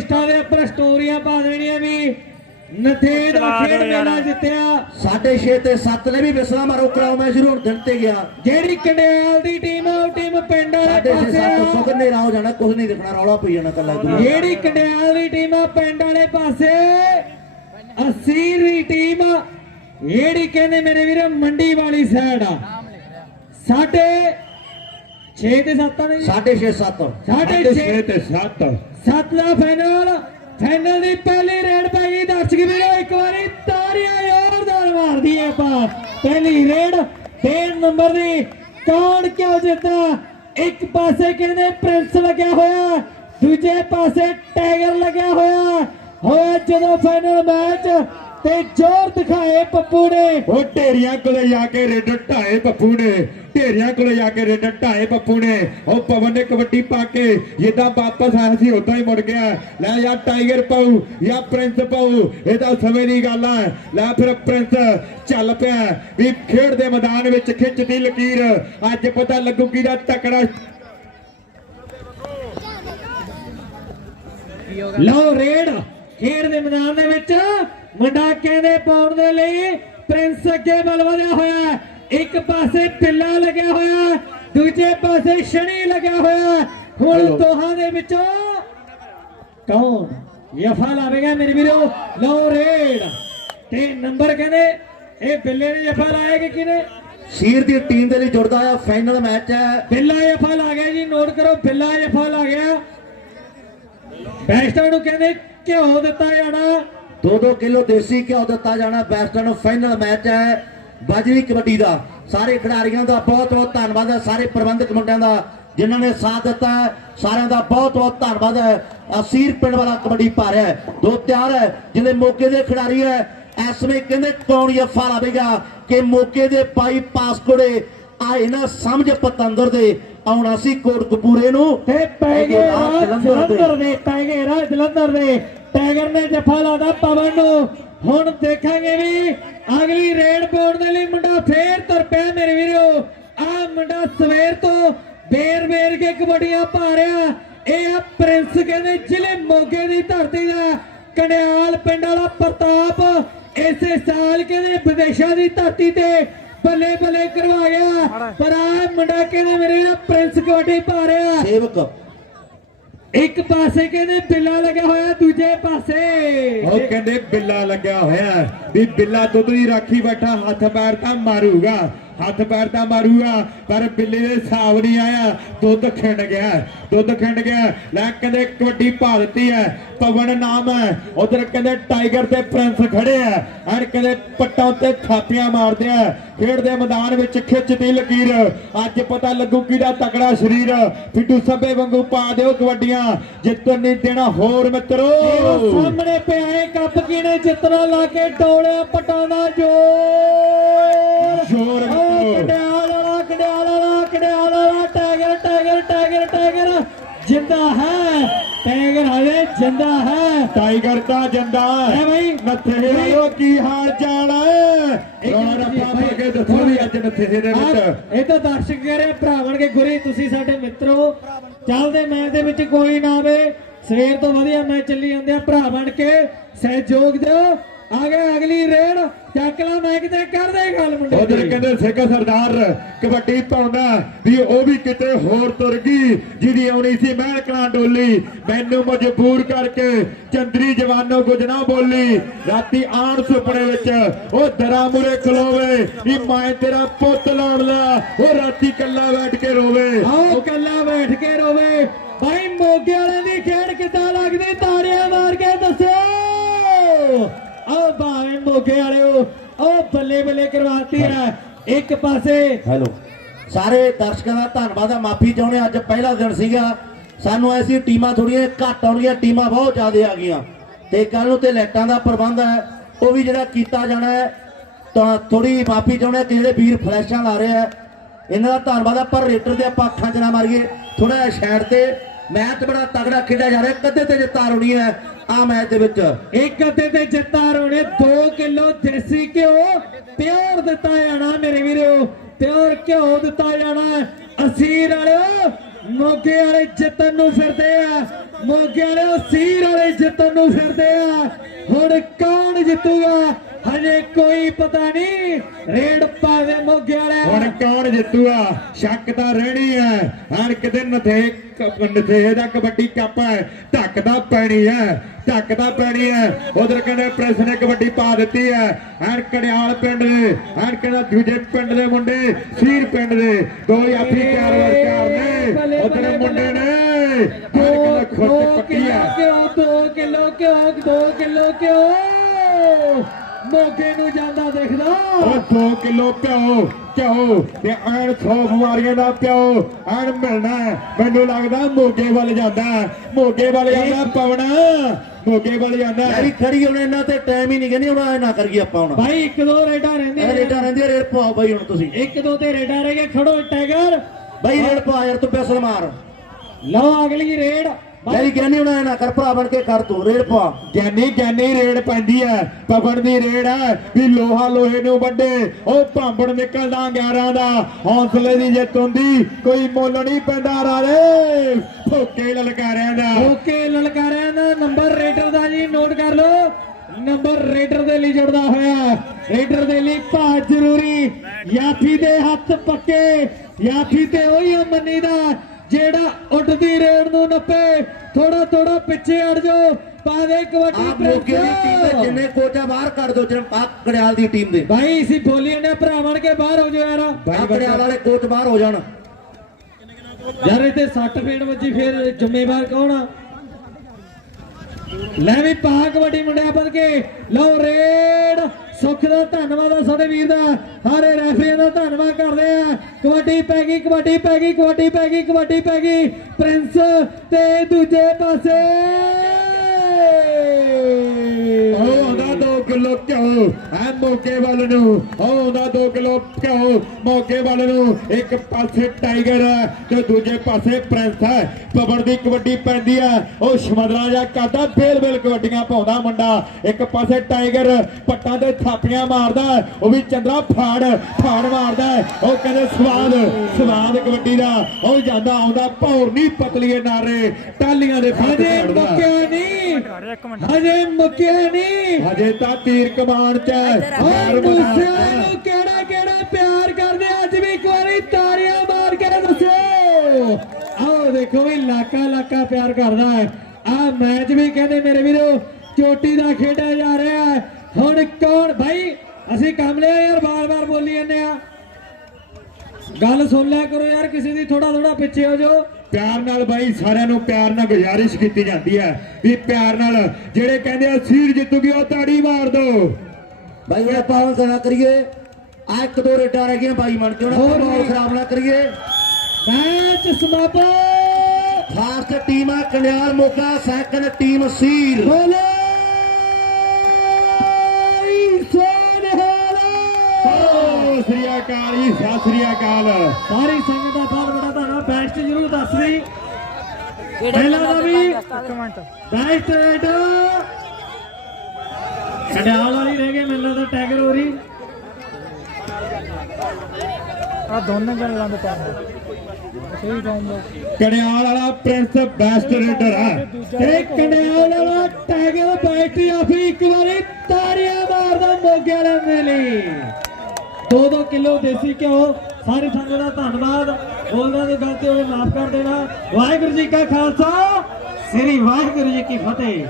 Insta ਦੇ ਉੱਪਰ ਸਟੋਰੀਆਂ ਪਾ ਦੇਣੀਆਂ ਵੀ। ਨਥੇੜ ਚਲਾ ਖੇਡ। ਮੇਲਾ ਜਿੱਤਿਆ। ਸਾਢੇ 6 ਤੇ 7 ਨੇ ਵੀ ਵਿਸਲਾ ਮਾਰੋ ਕਰਾਓ ਮੈਂ ਸ਼ੁਰੂ ਹੁਣ ਦਿਨ ਤੇ ਗਿਆ। ਜਿਹੜੀ ਕੰਡਿਆਲ ਦੀ ਟੀਮ ਆ ਉਹ ਟੀਮ ਪਿੰਡ ਵਾਲੇ ਸਾਢੇ 6 ਪਾਸੇ 7 ਆ। ਸੁਖ ਹਨੇਰਾ ਹੋ ਜਾਣਾ ਕੁਝ ਨਹੀਂ ਦਿਖਣਾ ਰੌਲਾ ਪਈ ਜਾਣਾ ਕੱਲਾ ਜਿਹੜੀ ਕੰਡਿਆਲ ਦੀ ਟੀਮ ਆ ਪਿੰਡ ਵਾਲੇ ਪਾਸੇ 80 ਦੀ ਟੀਮ ਜਿਹੜੀ ਕਹਿੰਦੇ ਮੇਰੇ ਵੀਰ ਮੰਡੀ ਵਾਲੀ ਸਾਈਡ ਆ। ਸਾਡੇ 6 ਤੇ 7 ਨੇ ਜੀ ਸਾਢੇ 6 7 ਸਾਡੇ 6 ਤੇ 7 ਸੱਤ ਦਾ ਫਾਈਨਲ ਫਾਈਨਲ ਦੀ ਪਹਿਲੀ ਰੇਡ ਪੈ ਗਈ ਦਰਸ਼ਕ ਵੀਰੋ ਇੱਕ ਵਾਰੀ ਤਾੜੀਆਂ ਜ਼ੋਰਦਾਰ ਮਾਰਦੀ ਹੈ ਪਾ ਪਹਿਲੀ ਰੇਡ 3 ਨੰਬਰ ਦੀ। ਕੌਣ ਕਿਉਂ ਜਿੱਤਾ ਇੱਕ ਪਾਸੇ ਕਹਿੰਦੇ ਪ੍ਰਿੰਸ ਲੱਗਿਆ ਹੋਇਆ ਦੂਜੇ ਪਾਸੇ ਟਾਈਗਰ ਲੱਗਿਆ ਹੋਇਆ। ਹੋਇਆ ਜਦੋਂ ਫਾਈਨਲ ਮੈਚ ਤੇ ਜ਼ੋਰ ਦਿਖਾਏ ਪੱਪੂ ਨੇ। ਉਹ ਢੇਰੀਆਂ ਕੋਲੇ ਜਾ ਕੇ ਰੇਡ ਢਾਏ ਪੱਪੂ ਨੇ। ਢੇਰੀਆਂ ਕੋਲੇ ਜਾ ਕੇ ਰੇਡ ਢਾਏ ਪੱਪੂ ਨੇ। ਉਹ ਪਵਨ ਨੇ ਕਬੱਡੀ ਪਾ ਕੇ ਜਿੱਦਾਂ ਵਾਪਸ ਆਇਆ ਸੀ ਉਦਾਂ ਹੀ ਮੁੜ ਗਿਆ। ਲੈ ਯਾ ਟਾਈਗਰ ਪਾਉ ਜਾਂ ਪ੍ਰਿੰਸ ਪਾਉ, ਇਹ ਸਮੇਂ ਦੀ ਗੱਲ ਹੈ ਲੈ ਫਿਰ ਪ੍ਰਿੰਸ, ਚੱਲ ਪਿਆ। ਵੀ ਖੇਡ ਦੇ ਮੈਦਾਨ ਵਿੱਚ ਖਿੱਚਦੀ ਲਕੀਰ। ਅੱਜ ਪਤਾ ਲੱਗੂ ਕਿਹਦਾ ਤਕੜਾ ਲਓ ਰੇਡ। ਖੇਡ ਦੇ ਮੈਦਾਨ ਦੇ ਵਿੱਚ ਮੁੰਡਾ ਕਹਿੰਦੇ ਪਾਉਣ ਦੇ ਲਈ ਪ੍ਰਿੰਸ ਅੱਗੇ ਵੱਲ ਵਧਿਆ ਹੋਇਆ। ਇੱਕ ਪਾਸੇ ਪਿੱਲਾ ਲੱਗਿਆ ਹੋਇਆ ਦੂਜੇ ਪਾਸੇ ਸ਼ਨੀ ਲੱਗਿਆ ਹੋਇਆ। ਹੁਣ। ਦੋਹਾਂ ਦੇ ਵਿੱਚੋਂ ਕੌਣ ਯਫਾ ਲਾਵੇਗਾ ਮੇਰੇ ਵੀਰੋ ਲਓ ਰੇਡ ਤੇ ਨੰਬਰ ਕਹਿੰਦੇ ਇਹ ਬਿੱਲੇ ਨੇ ਯਫਾ ਲਾਇਆ ਕਿ ਕਿਨੇ ਸੀਰ ਦੀ ਟੀਮ ਦੇ ਲਈ ਜੁੜਦਾ ਆ ਫਾਈਨਲ ਮੈਚ ਹੈ ਬਿੱਲਾ ਯਫਾ ਲਾ ਗਿਆ ਜੀ ਨੋਟ ਕਰੋ ਬਿੱਲਾ ਯਫਾ ਲਾ ਗਿਆ ਬੈਸਟਾਂ ਨੂੰ ਕਹਿੰਦੇ ਘਿਓ ਦਿੱਤਾ ਜਾਣਾ 2-2 ਕਿਲੋ ਦੇਸੀ ਘਿਓ ਦਿੱਤਾ ਜਾਣਾ ਬੈਸਟਾਂ ਫਾਈਨਲ ਮੈਚ ਹੈ ਬਾਜਰੀ ਕਬੱਡੀ ਦਾ। ਸਾਰੇ ਖਿਡਾਰੀਆਂ ਦਾ ਬਹੁਤ ਬਹੁਤ ਧੰਨਵਾਦ ਹੈ, ਸਾਰੇ ਪ੍ਰਬੰਧਕ ਮੁੰਡਿਆਂ ਦਾ ਜਿਨ੍ਹਾਂ ਨੇ ਸਾਥ ਦਿੱਤਾ ਹੈ, ਸਾਰਿਆਂ ਦਾ ਬਹੁਤ ਬਹੁਤ ਧੰਨਵਾਦ ਹੈ। ਅਸੀਰ ਪਿੰਡ ਵਾਲਾ ਕਬੱਡੀ ਪਾ ਰਿਹਾ ਹੈ, ਦੋ ਤਿਆਰ ਹੈ ਜਿਹੜੇ ਮੌਕੇ ਦੇ ਖਿਡਾਰੀ ਹੈ। ਇਸ ਵੇਲੇ ਕਹਿੰਦੇ ਕੌਣ ਯਫਾ ਲਾਵੇਗਾ ਕਿ ਮੌਕੇ ਦੇ ਪਾਈ ਪਾਸਕੋੜੇ ਆਏ ਨਾ ਸਮਝ ਪਤੰਦਰ ਦੇ ਆਉਣਾ ਸੀ ਕੋਟ ਕਪੂਰੇ ਨੂੰ। ਤੇ ਪੈ ਗਏ ਜਲੰਧਰ ਦੇ। ਪੈ ਗਏ ਰਾਹ ਜਲੰਧਰ ਦੇ। ਟਾਈਗਰ ਨੇ ਜਫਾ ਲਾਦਾ ਪਵਨ ਨੂੰ। ਹੁਣ ਦੇਖਾਂਗੇ ਵੀ ਅਗਲੀ ਰੇਡ ਪਾਉਣ ਦੇ ਲਈ ਮੁੰਡਾ ਫੇਰ ਤੁਰ ਪਿਆ ਮੇਰੇ ਵੀਰੋ। ਆ ਮੁੰਡਾ ਸਵੇਰ ਤੋਂ ਬੇਰ ਬੇਰ ਕੇ ਕਬੱਡੀਆਂ ਪਾ ਰਿਹਾ। ਇਹ ਆ ਪ੍ਰਿੰਸ ਕਹਿੰਦੇ ਜ਼ਿਲ੍ਹੇ ਮੋਗੇ ਦੀ ਧਰਤੀ ਦਾ। ਕੰਡਿਆਲ ਪਿੰਡ ਵਾਲਾ ਪ੍ਰਤਾਪ ਇਸੇ ਸਾਲ ਕਹਿੰਦੇ ਵਿਦੇਸ਼ਾਂ ਦੀ ਧਰਤੀ ਤੇ ਬੱਲੇ ਬੱਲੇ ਕਰਵਾ ਗਿਆ ਪਰ ਆ ਮੁੰਡਾ ਕਹਿੰਦੇ ਮੇਰੇ ਪ੍ਰਿੰਸ ਕਬੱਡੀ ਪਾ ਰਿਹਾ। ਸੇਵਕ। ਇੱਕ ਪਾਸੇ ਕਹਿੰਦੇ ਬਿੱਲਾ ਲੱਗਿਆ ਹੋਇਆ ਦੂਜੇ ਪਾਸੇ। ਉਹ ਕਹਿੰਦੇ ਬਿੱਲਾ ਲੱਗਿਆ ਹੋਇਆ। ਵੀ ਬਿੱਲਾ ਦੁੱਧ ਦੀ ਰਾਖੀ ਬੈਠਾ ਹੱਥ ਪੈਰ ਤਾਂ ਮਾਰੂਗਾ। ਹੱਥ ਪੈਰ ਤਾਂ ਮਾਰੂਗਾ ਪਰ ਬਿੱਲੇ ਦੇ ਹਿਸਾਬ ਨਹੀਂ ਆਇਆ। ਦੁੱਧ ਖਿੰਡ ਗਿਆ ਦੁੱਧ ਖਿੰਡ ਗਿਆ। ਲੈ ਕਹਿੰਦੇ ਕਬੱਡੀ ਪਾ ਦਿੱਤੀ ਹੈ ਪਵਨ ਨਾਮ ਹੈ। ਉਧਰ ਕਹਿੰਦੇ ਟਾਈਗਰ ਤੇ ਪ੍ਰਿੰਸ ਖੜੇ ਆ ਐਨ ਕਹਿੰਦੇ ਪੱਟਾਂ ਉੱਤੇ ਥਾਪੀਆਂ ਮਾਰਦੇ ਆ। ਖੇਡ ਦੇ ਮੈਦਾਨ ਵਿੱਚ ਖਿੱਚਦੀ ਲਕੀਰ। ਅੱਜ ਪਤਾ ਲੱਗੂ ਕਿਹਦਾ ਤਕੜਾ ਸਰੀਰ। ਫਿੱਟੂ ਸੱਬੇ ਵਾਂਗੂ ਪਾ ਦਿਓ ਕਬੱਡੀਆਂ। ਜਿੱਤਣ ਨਹੀਂ ਦੇਣਾ ਹੋਰ ਮਿੱਤਰੋ। ਸਾਹਮਣੇ ਪਿਆ ਹੈ ਕੱਪ ਕਿਨੇ ਜਿੱਤਣਾ ਲਾ ਕੇ ਡੋਲਿਆ ਪਟਾਂ ਦਾ ਜੋਰ। ਜ਼ੋਰ। ਕਡਿਆਲ ਵਾਲਾ ਕਡਿਆਲ ਵਾਲਾ ਕਡਿਆਲ ਵਾਲਾ ਟਾਈਗਰ ਟਾਈਗਰ ਟਾਈਗਰ ਟਾਈਗਰ। ਜਿੰਦਾ ਹੈ ਟਾਈਗਰ ਹਲੇ ਜਿੰਦਾ ਹੈ। ਟਾਈਗਰ ਤਾਂ ਜੰਦਾ ਹੈ। ਬਈ। ਨੱਥੇ ਵਾਲੋ ਕੀ ਹਾਲ ਚਾਲ ਹੈ? ਰੋਣਾ ਰੱਪਾ ਭਰ ਕੇ ਦੱਸੋ ਵੀ ਅੱਜ ਨੱਥੇ ਦੇ ਵਿੱਚ। ਆਹ, ਇਹ ਤਾਂ ਦਰਸ਼ਕ ਕਹਿ ਰਹੇ ਭਰਾਵਣ ਕੇ ਗੁਰੀ ਤੁਸੀਂ ਸਾਡੇ ਮਿੱਤਰੋ। ਚੱਲਦੇ ਮੈਚ ਦੇ ਵਿੱਚ ਕੋਈ ਨਾ ਆਵੇ। ਸਵੇਰ ਤੋਂ ਵਧੀਆ ਮੈਚ ਚੱਲੀ ਜਾਂਦੇ ਆ ਭਰਾ ਬਣ ਕੇ। ਸਹਿਯੋਗ ਦਿਓ। ਆ ਗਿਆ ਅਗਲੀ ਰੇਡ। ਚੱਕਲਾ ਮੈਚ ਤੇ ਕਰਦੇ ਗੱਲ ਮੁੰਡੇ ਉਧਰ। ਕਹਿੰਦੇ ਸਿੱਖ ਸਰਦਾਰ ਕਬੱਡੀ ਪਾਉਂਦਾ ਵੀ ਉਹ ਵੀ ਕਿਤੇ ਹੋਰ ਤੁਰ ਗਈ ਜਿਹਦੀ ਆਉਣੀ ਸੀ ਮਹਿਕਲਾਂ ਡੋਲੀ। ਮੈਨੂੰ ਮਜਬੂਰ ਕਰਕੇ ਚੰਦਰੀ ਜਵਾਨੋ ਕੁਝ ਨਾ ਬੋਲੀ। ਰਾਤੀ ਆਣ ਸੁਪਨੇ ਵਿੱਚ ਉਹ ਦਰਾ ਮੁਰੇ ਖਲੋਵੇ ਵੀ ਮੈਂ ਤੇਰਾ ਪੁੱਤ ਲਾਉਣ ਲਾ। ਉਹ ਰਾਤੀ ਕੱਲਾ ਬੈਠ ਕੇ ਰੋਵੇ। ਆਓ ਕੱਲਾ ਬੈਠ ਕੇ ਰੋਵੇ। ਭਾਈ ਮੋਗੇ ਵਾਲਿਆਂ ਦੀ ਖੇਡ ਕਿੱਦਾਂ ਲੱਗਦੀ ਤਾੜੀਆਂ ਮਾਰ ਕੇ ਦੱਸੋ ਆਓ ਭਾਵੇਂ ਮੋਗੇ ਵਾਲਿਓ ਆਓ ਬੱਲੇ ਬੱਲੇ ਕਰਵਾਤੀ ਹੈ ਇੱਕ ਪਾਸੇ। ਹੈਲੋ। ਸਾਰੇ ਦਰਸ਼ਕਾਂ ਦਾ ਧੰਨਵਾਦ ਹੈ ਮਾਫੀ ਚਾਹੁੰਦੇ ਅੱਜ ਪਹਿਲਾ ਦਿਨ ਸੀਗਾ। ਸਾਨੂੰ ਐਸੀ ਟੀਮਾਂ ਥੋੜੀਆਂ ਘੱਟ ਆਉਣਗੀਆਂ ਟੀਮਾਂ ਬਹੁਤ ਜ਼ਿਆਦਾ ਆ ਗਈਆਂ। ਤੇ ਕੱਲ ਨੂੰ ਤੇ ਲਾਈਟਾਂ ਦਾ ਪ੍ਰਬੰਧ ਹੈ ਉਹ ਵੀ ਜਿਹੜਾ ਕੀਤਾ ਜਾਣਾ ਹੈ ਤਾਂ ਥੋੜੀ ਮਾਫੀ ਚਾਹੁੰਦੇ ਕਿ ਜਿਹੜੇ ਵੀਰ ਫਲੈਸ਼ਾਂ ਲਾ ਰਹੇ ਆ ਇਹਨਾਂ ਦਾ ਧੰਨਵਾਦ ਹੈ ਪਰ ਰੇਟਰ ਦੇ ਆਪਾਂ ਅੱਖਾਂ 'ਚ ਨਾ ਮਾਰੀਏ। ਥੋੜਾ ਜਿਹਾ ਸਾਈਡ ਤੇ ਮੈਚ ਬੜਾ ਤਗੜਾ ਖੇਡਿਆ ਜਾ ਰਿਹਾ ਕਦੇ ਤੇ ਜਿੱਤ ਹੋਣੀ ਹੈ ਆ ਮੈਚ ਦੇ ਵਿੱਚ। ਇੱਕ ਅੱਧੇ ਤੇ ਜਿੱਤਾ ਰੋਣੇ 2 ਕਿਲੋ ਦੇਸੀ ਘਿਓ ਪਿਓਰ ਦਿੱਤਾ ਜਾਣਾ ਮੇਰੇ ਵੀਰੋ ਪਿਓਰ ਘਿਓ ਦਿੱਤਾ ਜਾਣਾ। ਅਸੀਰ ਵਾਲਿਓ ਮੋਗੇ ਵਾਲੇ ਜਿੱਤਣ ਨੂੰ ਫਿਰਦੇ ਆ। ਮੋਗੇ ਵਾਲੇ ਅਸੀਰ ਵਾਲੇ ਜਿੱਤਣ ਨੂੰ ਫਿਰਦੇ ਆ। ਹੁਣ ਕੌਣ ਜਿੱਤੂਗਾ? ਹਜੇ ਕੋਈ ਪਤਾ ਨਹੀਂ ਰੇਡ ਪਾਵੇ ਮੋਗੇ ਵਾਲੇ ਹੁਣ ਕੌਣ ਜਿੱਤੂਗਾ ਸ਼ੱਕ ਤਾਂ ਰਹਿਣੀ ਹੈ। ਹਰ ਕਿਤੇ ਨਥੇ ਨਥੇ ਦਾ ਕਬੱਡੀ ਕੱਪ ਹੈ। ਧੱਕਦਾ ਪੈਣੀ ਹੈ ਧੱਕਦਾ ਪੈਣੀ ਹੈ। ਉਧਰ ਕਹਿੰਦੇ ਪ੍ਰੈਸ ਨੇ ਕਬੱਡੀ ਪਾ ਦਿੱਤੀ ਹੈ। ਹਰ ਕੜਿਆਲ ਪਿੰਡ ਦੇ ਹਰ ਕਹਿੰਦਾ ਦੂਜੇ ਪਿੰਡ ਦੇ ਮੁੰਡੇ ਸੀਰ ਪਿੰਡ ਦੇ। ਦੋ ਯਾਤਰੀ ਤਿਆਰ ਵਰਕਾਰ ਨੇ। ਉਧਰ ਮੁੰਡੇ ਨੇ ਦੋ ਕਿਲੋ ਕਿਉਂ ਦੋ ਕਿਲੋ ਕਿਉਂ ਦੋ ਕਿਲੋ ਕਿਉਂ ਮੋਗੇ ਨੂੰ ਜਾਂਦਾ ਦੇਖਦਾ। ਉਹ 2 ਕਿਲੋ ਪਿਓ ਘਿਓ ਤੇ ਐਨ 100 ਬਿਮਾਰੀਆਂ ਦਾ ਪਿਓ ਐਨ ਮਿਲਣਾ। ਮੈਨੂੰ ਲੱਗਦਾ ਮੋਗੇ ਵੱਲ ਜਾਂਦਾ। ਮੋਗੇ ਵੱਲ ਜਾਂਦਾ ਪਵਣਾ ਮੋਗੇ ਵੱਲ ਜਾਂਦਾ। ਯਾਰੀ ਖੜੀ ਹੁਣ ਇਹਨਾਂ ਤੇ ਟਾਈਮ ਹੀ ਨਹੀਂ ਕਹਿੰਦੀ ਹੁਣ ਐ ਨਾ ਕਰੀਏ ਆਪਾਂ ਹੁਣ। ਭਾਈ ਇੱਕ ਦੋ ਰੇਡਾਂ ਰਹਿੰਦੇ ਇਹ ਰੇਡਾਂ ਰਹਿੰਦੀਆਂ ਰੇਡ ਪਵਾਓ ਬਾਈ ਹੁਣ ਤੁਸੀਂ। ਇੱਕ ਦੋ ਤੇ ਰੇਡਾਂ ਰਹਿ ਗਏ ਖੜੋ ਟਾਈਗਰ। ਬਾਈ ਰੇਡ ਪਵਾ ਯਾਰ ਤੂੰ ਪੈਸਲ ਮਾਰ। ਲਓ ਅਗਲੀ ਰੇਡ। ਕਹਿੰਦੀ ਹੁਣ ਐ ਨਾ ਕਰ ਭਰਾ ਬਣ ਕੇ ਕਰ ਤੂੰ ਰੇਡ ਪਵਾ ਗਿਆਨੀ ਗਿਆਨੀ ਰੇਡ ਪੈਂਦੀ ਹੈ ਪਵਨ ਦੀ ਰੇਡ ਹੈ ਵੀ ਲੋਹਾ ਲੋਹੇ ਨੂੰ ਵੱਡੇ ਉਹ ਭਾਂਬੜ ਨਿਕਲਦਾ 11 ਦਾ ਹੌਸਲੇ ਦੀ ਜਿੱਤ ਹੁੰਦੀ ਕੋਈ ਮੁੱਲ ਨਹੀਂ ਪੈਂਦਾ ਰਾਰੇ ਫੋਕੇ ਲਲਕਾਰਿਆਂ ਦਾ। ਓਕੇ ਲਲਕਾਰਿਆਂ ਦਾ ਨੰਬਰ ਰੇਡਰ ਦਾ ਜੀ ਨੋਟ ਕਰ ਲਓ। ਨੰਬਰ ਰੇਡਰ ਦੇ ਲਈ ਜੁੜਦਾ ਹੋਇਆ ਰੇਡਰ ਦੇ ਲਈ ਭਾਜ ਜ਼ਰੂਰੀ। ਯਾਫੀ ਦੇ ਹੱਥ ਪੱਕੇ। ਯਾਫੀ ਤੇ ਉਹੀ ਮੰਨੀ ਦਾ ਜਿਹੜਾ ਉੱਡਦੀ ਰੇਡ ਨੂੰ ਨੱਪੇ ਥੋੜਾ ਥੋੜਾ ਪਿੱਛੇ ਅੜ ਜਾਓ ਪਾਵੇ ਕਬੱਡੀ ਮੋਗੇ ਦੀ ਟੀਮ ਦੇ ਜਿੰਨੇ ਕੋਚਾ ਬਾਹਰ ਕੱਢ ਦੋ ਜਿਵੇਂ ਆ ਗੜਿਆਲ ਦੀ ਟੀਮ ਦੇ। ਭਾਈ ਇਸੀ ਬੋਲੀ ਨੇ ਭਰਾ ਬਣ ਕੇ ਬਾਹਰ ਹੋ ਜਾਓ ਯਾਰ। ਆ ਗੜਿਆਲ ਵਾਲੇ ਕੋਚ ਬਾਹਰ ਹੋ ਜਾਣ। ਯਾਰ ਤੇ ਸੱਟ ਫੇੜ ਵੱਜੀ ਫਿਰ ਜ਼ਿੰਮੇਵਾਰ ਕੌਣ ਆ? ਲੈ ਵੀ ਪਾ ਕਬੱਡੀ ਮੁੰਡਿਆ ਬਣ ਕੇ ਲਓ ਰੇਡ। ਸੁੱਖ ਦਾ ਧੰਨਵਾਦ ਆ ਸਾਡੇ ਵੀਰ ਦਾ। ਸਾਰੇ ਰੈਫਰੀਆਂ ਦਾ ਧੰਨਵਾਦ ਕਰਦੇ ਆ। ਕਬੱਡੀ ਪੈ ਗਈ, ਕਬੱਡੀ ਪੈ ਗਈ, ਕਬੱਡੀ ਪੈ ਗਈ, ਕਬੱਡੀ ਪੈ ਗਈ। ਪ੍ਰਿੰਸ ਤੇ ਦੂਜੇ ਪਾਸੇ। ਆਉਂਦਾ ਕਿਲੋ ਘਿਓ। ਐ ਮੋਗੇ ਵੱਲ ਨੂੰ ਉਹ ਆਉਂਦਾ 2 ਕਿਲੋ ਘਿਓ। ਮੋਗੇ ਵੱਲ ਨੂੰ ਇੱਕ ਪਾਸੇ ਟਾਈਗਰ ਹੈ ਤੇ ਦੂਜੇ ਪਾਸੇ ਪ੍ਰਿੰਸ ਹੈ। ਪਵਨ ਦੀ ਕਬੱਡੀ ਪੈਂਦੀ ਹੈ। ਉਹ ਸ਼ਮਦਰਾ ਜਾ ਕਰਦਾ ਬੇਲ ਬੇਲ ਕਬੱਡੀਆਂ ਪਾਉਂਦਾ ਮੁੰਡਾ। ਇੱਕ ਪਾਸੇ ਟਾਈਗਰ ਪੱਟਾਂ ਤੇ ਥਾਪੀਆਂ ਮਾਰਦਾ ਉਹ ਵੀ ਚੰਦਰਾ ਫਾੜ ਫਾੜ ਮਾਰਦਾ। ਉਹ ਕਹਿੰਦੇ ਸਵਾਦ ਸਵਾਦ ਕਬੱਡੀ ਦਾ। ਉਹ ਜਾਂਦਾ ਆਉਂਦਾ ਭੌਰ ਨਹੀਂ ਪਤਲੀਏ ਨਾਰੇ ਟਾਲੀਆਂ ਦੇ ਮੁੱਕਿਆ ਨਹੀਂ। ਹਜੇ ਮੁੱਕਿਆ ਨਹੀਂ। ਹਜੇ ਤਾਂ ਤੀਰ ਕਮਾਨ ਚ। ਦੂਸਰਿਆਂ ਬਣਾ ਨੂੰ ਕਿਹੜਾ ਕਿਹੜਾ ਪਿਆਰ ਕਰਦੇ? ਅੱਜ ਵੀ ਇੱਕ ਵਾਰੀ ਤਾੜੀਆਂ ਮਾਰ ਕੇ ਦੱਸੋ ਆਓ ਦੇਖੋ ਵੀ ਲਾਕਾ ਲਾਕਾ ਪਿਆਰ ਕਰਦਾ ਹੈ। ਆ ਮੈਚ ਵੀ ਕਹਿੰਦੇ ਮੇਰੇ ਵੀਰੋ ਚੋਟੀ ਦਾ ਖੇਡਿਆ ਜਾ ਰਿਹਾ ਹੈ। ਹੁਣ ਕੌਣ? ਭਾਈ ਅਸੀਂ ਕੰਮ ਲਿਆ ਯਾਰ ਬਾਰ-ਬਾਰ ਬੋਲੀ ਜਾਂਦੇ ਆ। ਗੱਲ ਸੁਣ ਲਿਆ ਕਰੋ ਯਾਰ ਕਿਸੇ ਦੀ ਥੋੜਾ ਥੋੜਾ ਪਿੱਛੇ ਹੋ ਜਾਓ। ਪਿਆਰ ਨਾਲ ਬਾਈ ਸਾਰਿਆਂ ਨੂੰ ਪਿਆਰ ਨਾਲ ਗੁਜ਼ਾਰਿਸ਼ ਕੀਤੀ ਜਾਂਦੀ ਹੈ। ਵੀ ਪਿਆਰ ਨਾਲ ਜਿਹੜੇ ਕਹਿੰਦੇ ਆ ਸੀਰ ਜਿੱਤੂਗੀ ਉਹ ਤਾੜੀ ਮਾਰ ਦੋ। ਬਾਈ ਉਹ ਪਾਵਨ ਸਣਾ ਕਰੀਏ। ਆ ਇੱਕ ਦੋ ਰੇਡਾਂ ਰਹਿ ਗਈਆਂ ਬਾਈ ਮਣ ਕੇ ਉਹਨਾਂ ਵੀ। ਖਰਾਬ ਨਾ ਕਰੀਏ। ਮੈਚ ਸਮਾਪਤ। ਫਾਸਟ ਟੀਮ ਆ ਕੰਡਿਆਲ ਮੋਗਾ ਸੈਕੰਡ ਟੀਮ ਸੀਰ ਬੋਲੇ। ਅਕਾਲ ਜੀ ਸਤਿ ਸ੍ਰੀ ਅਕਾਲ। ਸਾਰੀ ਸੰਗਤ ਦਾ ਬਹੁਤ ਬੜਾ ਧੰਨਵਾਦ। ਬੈਸਟ ਜ਼ਰੂਰ ਦੱਸ ਰਹੀ ਪਹਿਲਾਂ ਦਾ ਵੀ ਬੈਸਟ ਰੇਟ ਕੜਿਆਲ ਵਾਲੀ ਰਹਿ ਗਏ ਮੈਨੂੰ ਲੱਗਦਾ ਟੈਗਰ ਹੋ ਰਹੀ ਆ ਦੋਨੇ ਜਣੇ ਲੰਦ ਸਹੀ ਕਹਿੰਦੇ ਕੜਿਆਲ ਵਾਲਾ ਪ੍ਰਿੰਸ ਬੈਸਟ ਰੇਡਰ ਹੈ। ਤੇ ਕੜਿਆਲ ਵਾਲਾ ਟੈਗਰ ਬੈਟਰੀ ਆਫੀ ਇੱਕ ਵਾਰੀ ਤਾੜੀਆਂ ਮਾਰਦਾ ਮੋਗੇ ਵਾਲਿਆਂ ਦੇ ਲਈ 2-2 ਕਿਲੋ ਦੇਸੀ ਘਿਓ, ਸਾਰੀ ਸੰਗਤ ਦਾ ਧੰਨਵਾਦ। ਬੋਲਦਾ ਦੇ ਗਲਤੀ ਹੋਵੇ ਮਾਫ ਕਰ ਦੇਣਾ। ਵਾਹਿਗੁਰੂ ਜੀ ਕਾ ਖਾਲਸਾ, ਸ੍ਰੀ ਵਾਹਿਗੁਰੂ ਜੀ ਕੀ ਫਤਿਹ।